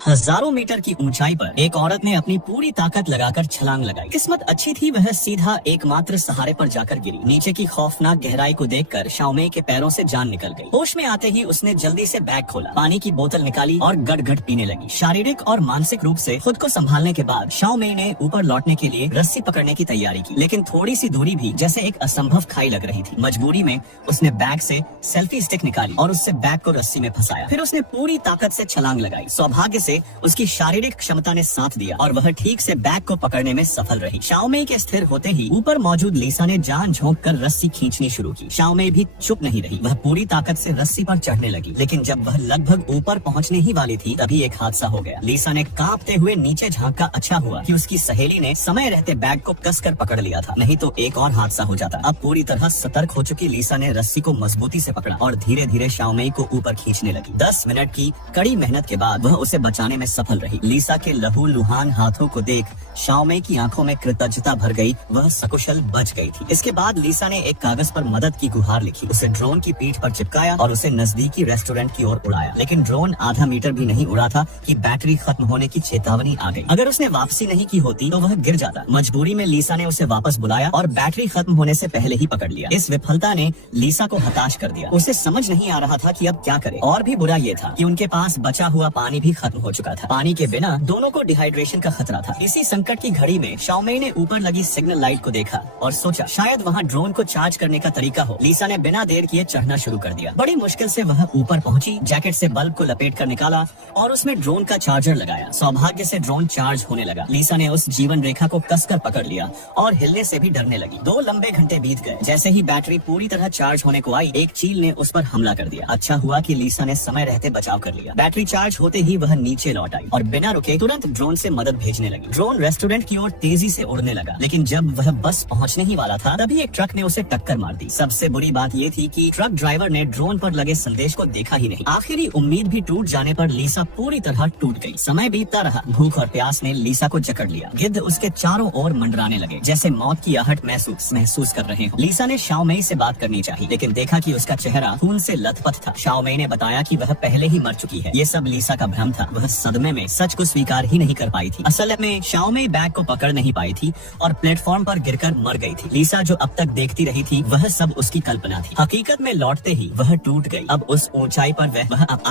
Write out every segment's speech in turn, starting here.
हजारों मीटर की ऊंचाई पर एक औरत ने अपनी पूरी ताकत लगाकर छलांग लगाई। किस्मत अच्छी थी, वह सीधा एकमात्र सहारे पर जाकर गिरी। नीचे की खौफनाक गहराई को देखकर शाओमेई के पैरों से जान निकल गई। होश में आते ही उसने जल्दी से बैग खोला, पानी की बोतल निकाली और गट-गट पीने लगी। शारीरिक और मानसिक रूप से खुद को संभालने के बाद शाओमेई ने ऊपर लौटने के लिए रस्सी पकड़ने की तैयारी की, लेकिन थोड़ी सी दूरी भी जैसे एक असंभव खाई लग रही थी। मजबूरी में उसने बैग से सेल्फी स्टिक निकाली और उससे बैग को रस्सी में फंसाया। फिर उसने पूरी ताकत से छलांग लगाई। सौभाग्य से उसकी शारीरिक क्षमता ने साथ दिया और वह ठीक से बैग को पकड़ने में सफल रही। शाओमेई के स्थिर होते ही ऊपर मौजूद लीसा ने जान झोंक कर रस्सी खींचनी शुरू की। शाओमेई भी चुप नहीं रही, वह पूरी ताकत से रस्सी पर चढ़ने लगी, लेकिन जब वह लगभग ऊपर पहुंचने ही वाली थी तभी एक हादसा हो गया। लीसा ने कांपते हुए नीचे झांका। अच्छा हुआ कि उसकी सहेली ने समय रहते बैग को कसकर पकड़ लिया था, नहीं तो एक और हादसा हो जाता। अब पूरी तरह सतर्क हो चुकी लीसा ने रस्सी को मजबूती से पकड़ा और धीरे धीरे शाओमेई को ऊपर खींचने लगी। 10 मिनट की कड़ी मेहनत के बाद वह उसे बचाने में सफल रही। लीसा के लहूलुहान हाथों को देख शाओमेई की आंखों में कृतज्ञता भर गई। वह सकुशल बच गई थी। इसके बाद लीसा ने एक कागज पर मदद की गुहार लिखी, उसे ड्रोन की पीठ पर चिपकाया और उसे नजदीकी रेस्टोरेंट की ओर उड़ाया। लेकिन ड्रोन आधा मीटर भी नहीं उड़ा था कि बैटरी खत्म होने की चेतावनी आ गई। अगर उसने वापसी नहीं की होती तो वह गिर जाता। मजबूरी में लीसा ने उसे वापस बुलाया और बैटरी खत्म होने से पहले ही पकड़ लिया। इस विफलता ने लीसा को हताश कर दिया। उसे समझ नहीं आ रहा था कि अब क्या करे। और भी बुरा ये था कि उनके पास बचा हुआ पानी भी खत्म हो चुका था। पानी के बिना दोनों को डिहाइड्रेशन का खतरा था। इसी संकट की घड़ी में शाओमेई ने ऊपर लगी सिग्नल लाइट को देखा और सोचा शायद वहाँ ड्रोन को चार्ज करने का तरीका हो। लीसा ने बिना देर किए चढ़ना शुरू कर दिया। बड़ी मुश्किल से वह ऊपर पहुंची, जैकेट से बल्ब को लपेट कर निकाला और उसमें ड्रोन का चार्जर लगाया। सौभाग्य से ड्रोन चार्ज होने लगा। लीसा ने उस जीवन रेखा को कसकर पकड़ लिया और हिलने से भी डरने लगी। 2 लंबे घंटे बीत गए। जैसे ही बैटरी पूरी तरह चार्ज होने को आई, एक चील ने उस पर हमला कर दिया। अच्छा हुआ कि लीसा ने समय रहते बचाव कर लिया। बैटरी चार्ज होते ही वह नीचे लौट आई और बिना रुके तुरंत ड्रोन से मदद भेजने लगी। ड्रोन रेस्टोरेंट की ओर तेजी से उड़ने लगा, लेकिन जब वह बस पहुंचने ही वाला था तभी एक ट्रक ने उसे टक्कर मार दी। सबसे बुरी बात ये थी कि ट्रक ड्राइवर ने ड्रोन पर लगे संदेश को देखा ही नहीं। आखिरी उम्मीद भी टूट जाने पर लीसा पूरी तरह टूट गई। समय बीतता रहा। भूख और प्यास ने लीसा को जकड़ लिया। गिद्ध उसके चारों ओर मंडराने लगे, जैसे मौत की आहट महसूस कर रहे हो। लीसा ने शाओमेई से बात करनी चाहिए, लेकिन देखा कि उसका चेहरा खून से लथपथ था। शाओमेई ने बताया कि वह पहले ही मर चुकी है। ये सब लीसा का भ्रम था। वह सदमे में सच को स्वीकार ही नहीं कर पाई थी। असल में शाओमेई बैग को पकड़ नहीं पाई थी और प्लेटफॉर्म पर गिरकर मर गई थी। लीसा जो अब तक देखती रही थी वह सब उसकी कल्पना थी। हकीकत में लौटते ही वह टूट गई। अब उस ऊंचाई पर वह अब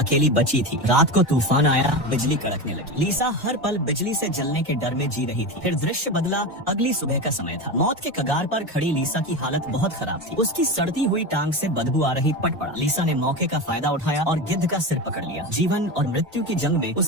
अकेली बची थी। रात को तूफान आया, बिजली कड़कने लगी। लीसा हर पल बिजली से जलने के डर में जी रही थी। फिर दृश्य बदला। अगली सुबह का समय था। मौत के कगार पर खड़ी लीसा की हालत बहुत खराब थी। उसकी सड़ती हुई टांग से बदबू आ रही। पट पड़ा। लीसा ने मौके का फायदा उठाया और गिद्ध का सिर पकड़ लिया। जीवन और मृत्यु की जंग में उसने